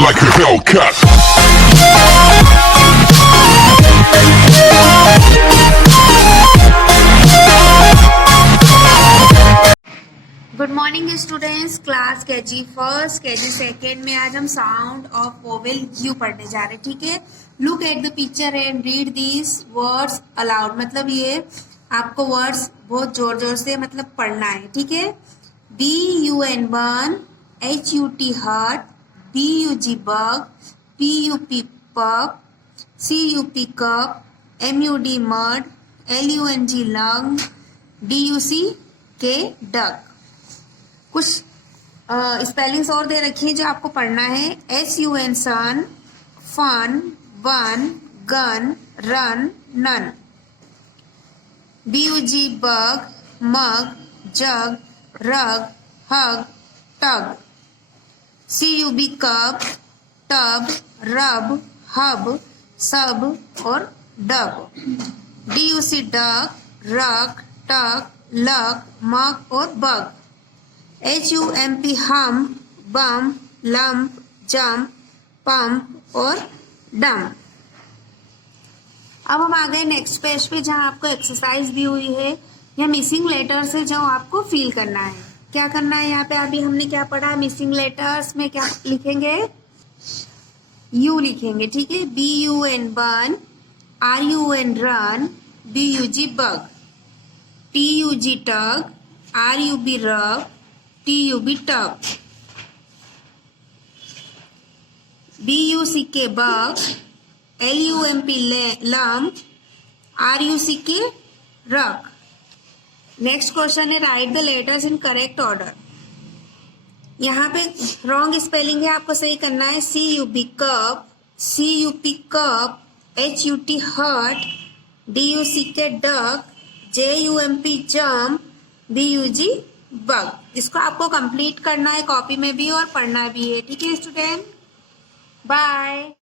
like a Hellcat. Good morning students, class KG first KG second में आज हम sound of vowel you पढ़ने जा रहे हैं। ठीक है, look at the picture and read these words allowed. मतलब ये आपको वर्ड्स बहुत जोर जोर से मतलब पढ़ना है। ठीक है, BUN burn, HUT hurt, BUG bug, PUP pug, CUP cup, MUD mud, LUNG lung, DUC K duck. कुछ स्पेलिंग्स और दे रखी है जो आपको पढ़ना है। SUN sun, fun, one, gun, run, nun. BUG bug, mug, jug, rug, hug, tug. CUB cup, tub, rub, hub, sub और डब। DUC डक, रक, टक, लक, मक और बग। HUMP हम, बम, लंप, जंप, पंप और डम। अब हम आ गए नेक्स्ट पेज पे जहां आपको एक्सरसाइज दी हुई है। यह मिसिंग लेटर्स है जो आपको फिल करना है। क्या करना है यहाँ पे? अभी हमने क्या पढ़ा? मिसिंग लेटर्स में क्या लिखेंगे? यू लिखेंगे। ठीक है, BUN bun, RUN run, BUG bug, TUG tug, RUB rub, TUB tub. BUCK bug, LUMP lump, RUCK ruck. Next question है write the letters in correct order. यहाँ पे रॉन्ग स्पेलिंग है, आपको सही करना है। CUB cup, CUP cup, HUT hurt, DUCK duck, JUMP jump, BUG bug. इसको आपको कंप्लीट करना है कॉपी में भी और पढ़ना भी है। ठीक है स्टूडेंट, बाय।